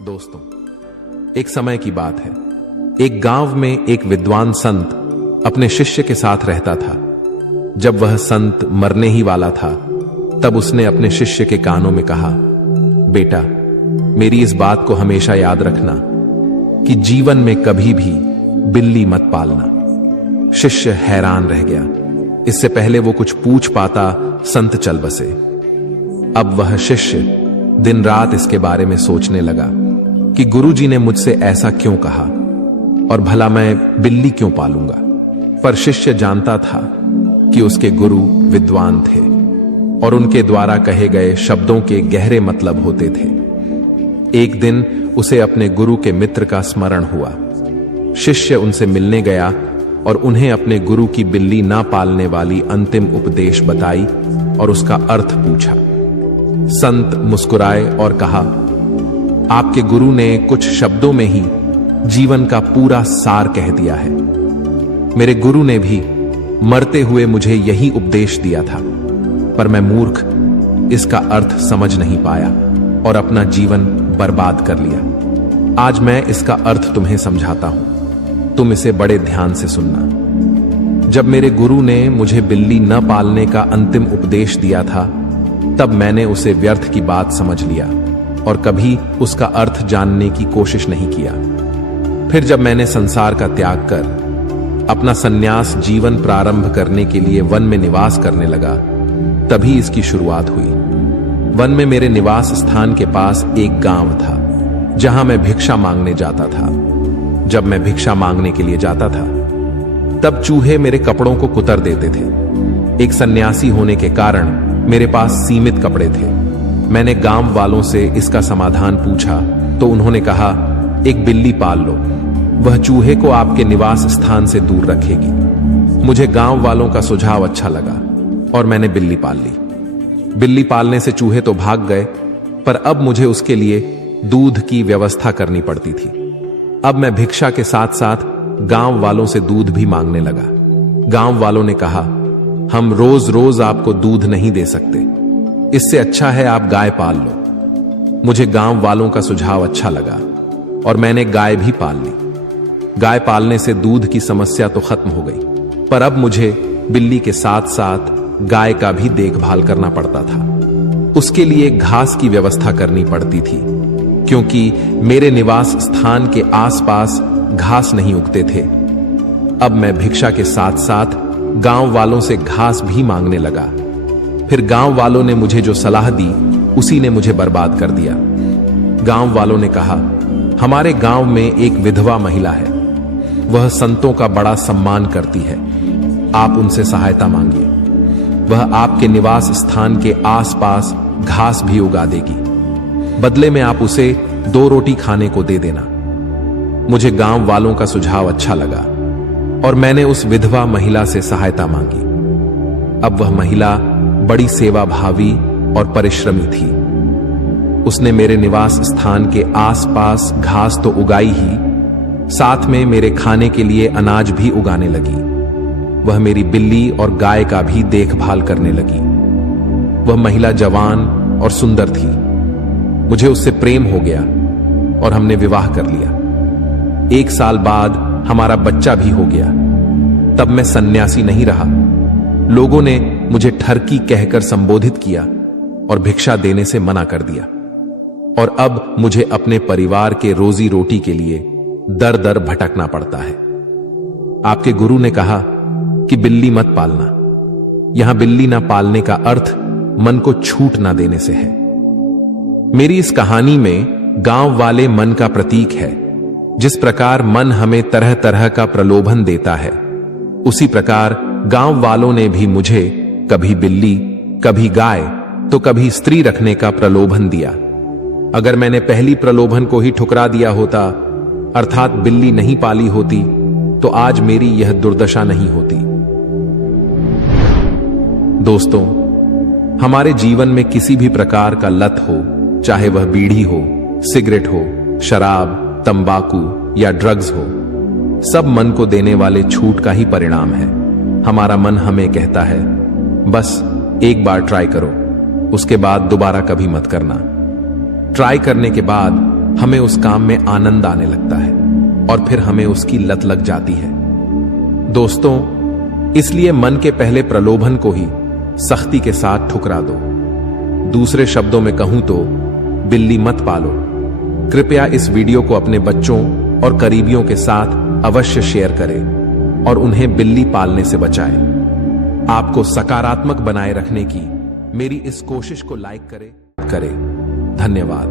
दोस्तों, एक समय की बात है। एक गांव में एक विद्वान संत अपने शिष्य के साथ रहता था। जब वह संत मरने ही वाला था, तब उसने अपने शिष्य के कानों में कहा, बेटा, मेरी इस बात को हमेशा याद रखना कि जीवन में कभी भी बिल्ली मत पालना। शिष्य हैरान रह गया। इससे पहले वो कुछ पूछ पाता, संत चल बसे। अब वह शिष्य दिन रात इसके बारे में सोचने लगा कि गुरुजी ने मुझसे ऐसा क्यों कहा और भला मैं बिल्ली क्यों पालूंगा। पर शिष्य जानता था कि उसके गुरु विद्वान थे और उनके द्वारा कहे गए शब्दों के गहरे मतलब होते थे। एक दिन उसे अपने गुरु के मित्र का स्मरण हुआ। शिष्य उनसे मिलने गया और उन्हें अपने गुरु की बिल्ली ना पालने वाली अंतिम उपदेश बताई और उसका अर्थ पूछा। संत मुस्कुराए और कहा, आपके गुरु ने कुछ शब्दों में ही जीवन का पूरा सार कह दिया है। मेरे गुरु ने भी मरते हुए मुझे यही उपदेश दिया था, पर मैं मूर्ख इसका अर्थ समझ नहीं पाया और अपना जीवन बर्बाद कर लिया। आज मैं इसका अर्थ तुम्हें समझाता हूं, तुम इसे बड़े ध्यान से सुनना। जब मेरे गुरु ने मुझे बिल्ली न पालने का अंतिम उपदेश दिया था, तब मैंने उसे व्यर्थ की बात समझ लिया और कभी उसका अर्थ जानने की कोशिश नहीं किया। फिर जब मैंने संसार का त्याग कर अपना संन्यास जीवन प्रारंभ करने के लिए वन में निवास करने लगा, तभी इसकी शुरुआत हुई। वन में मेरे निवास स्थान के पास एक गांव था, जहां मैं भिक्षा मांगने जाता था। जब मैं भिक्षा मांगने के लिए जाता था, तब चूहे मेरे कपड़ों को कुतर देते थे। एक सन्यासी होने के कारण मेरे पास सीमित कपड़े थे। मैंने गांव वालों से इसका समाधान पूछा तो उन्होंने कहा, एक बिल्ली पाल लो, वह चूहे को आपके निवास स्थान से दूर रखेगी। मुझे गांव वालों का सुझाव अच्छा लगा और मैंने बिल्ली पाल ली। बिल्ली पालने से चूहे तो भाग गए, पर अब मुझे उसके लिए दूध की व्यवस्था करनी पड़ती थी। अब मैं भिक्षा के साथ साथ गांव वालों से दूध भी मांगने लगा। गांव वालों ने कहा, हम रोज रोज आपको दूध नहीं दे सकते, इससे अच्छा है आप गाय पाल लो। मुझे गांव वालों का सुझाव अच्छा लगा और मैंने गाय भी पाल ली। गाय पालने से दूध की समस्या तो खत्म हो गई, पर अब मुझे बिल्ली के साथ साथ गाय का भी देखभाल करना पड़ता था। उसके लिए घास की व्यवस्था करनी पड़ती थी, क्योंकि मेरे निवास स्थान के आसपास घास नहीं उगते थे। अब मैं भिक्षा के साथ साथ गांव वालों से घास भी मांगने लगा। फिर गांव वालों ने मुझे जो सलाह दी, उसी ने मुझे बर्बाद कर दिया। गांव वालों ने कहा, हमारे गांव में एक विधवा महिला है, वह संतों का बड़ा सम्मान करती है, आप उनसे सहायता मांगिए। वह आपके निवास स्थान के आसपास घास भी उगा देगी, बदले में आप उसे 2 रोटी खाने को दे देना। मुझे गांव वालों का सुझाव अच्छा लगा और मैंने उस विधवा महिला से सहायता मांगी। अब वह महिला बड़ी सेवाभावी और परिश्रमी थी। उसने मेरे निवास स्थान के आसपास घास तो उगाई ही, साथ में मेरे खाने के लिए अनाज भी उगाने लगी। वह मेरी बिल्ली और गाय का भी देखभाल करने लगी। वह महिला जवान और सुंदर थी। मुझे उससे प्रेम हो गया और हमने विवाह कर लिया। 1 साल बाद हमारा बच्चा भी हो गया। तब मैं सन्यासी नहीं रहा। लोगों ने मुझे ठरकी कहकर संबोधित किया और भिक्षा देने से मना कर दिया। और अब मुझे अपने परिवार के रोजी रोटी के लिए दर दर भटकना पड़ता है। आपके गुरु ने कहा कि बिल्ली मत पालना। यहां बिल्ली ना पालने का अर्थ मन को छूट ना देने से है। मेरी इस कहानी में गांव वाले मन का प्रतीक है। जिस प्रकार मन हमें तरह तरह का प्रलोभन देता है, उसी प्रकार गांव वालों ने भी मुझे कभी बिल्ली, कभी गाय, तो कभी स्त्री रखने का प्रलोभन दिया। अगर मैंने पहली प्रलोभन को ही ठुकरा दिया होता, अर्थात बिल्ली नहीं पाली होती, तो आज मेरी यह दुर्दशा नहीं होती। दोस्तों, हमारे जीवन में किसी भी प्रकार का लत हो, चाहे वह बीड़ी हो, सिगरेट हो, शराब, तंबाकू या ड्रग्स हो, सब मन को देने वाले छूट का ही परिणाम है। हमारा मन हमें कहता है, बस एक बार ट्राई करो, उसके बाद दोबारा कभी मत करना। ट्राई करने के बाद हमें उस काम में आनंद आने लगता है और फिर हमें उसकी लत लग जाती है। दोस्तों, इसलिए मन के पहले प्रलोभन को ही सख्ती के साथ ठुकरा दो। दूसरे शब्दों में कहूं तो बिल्ली मत पालो। कृपया इस वीडियो को अपने बच्चों और करीबियों के साथ अवश्य शेयर करें और उन्हें बिल्ली पालने से बचाएं। आपको सकारात्मक बनाए रखने की मेरी इस कोशिश को लाइक करें। धन्यवाद।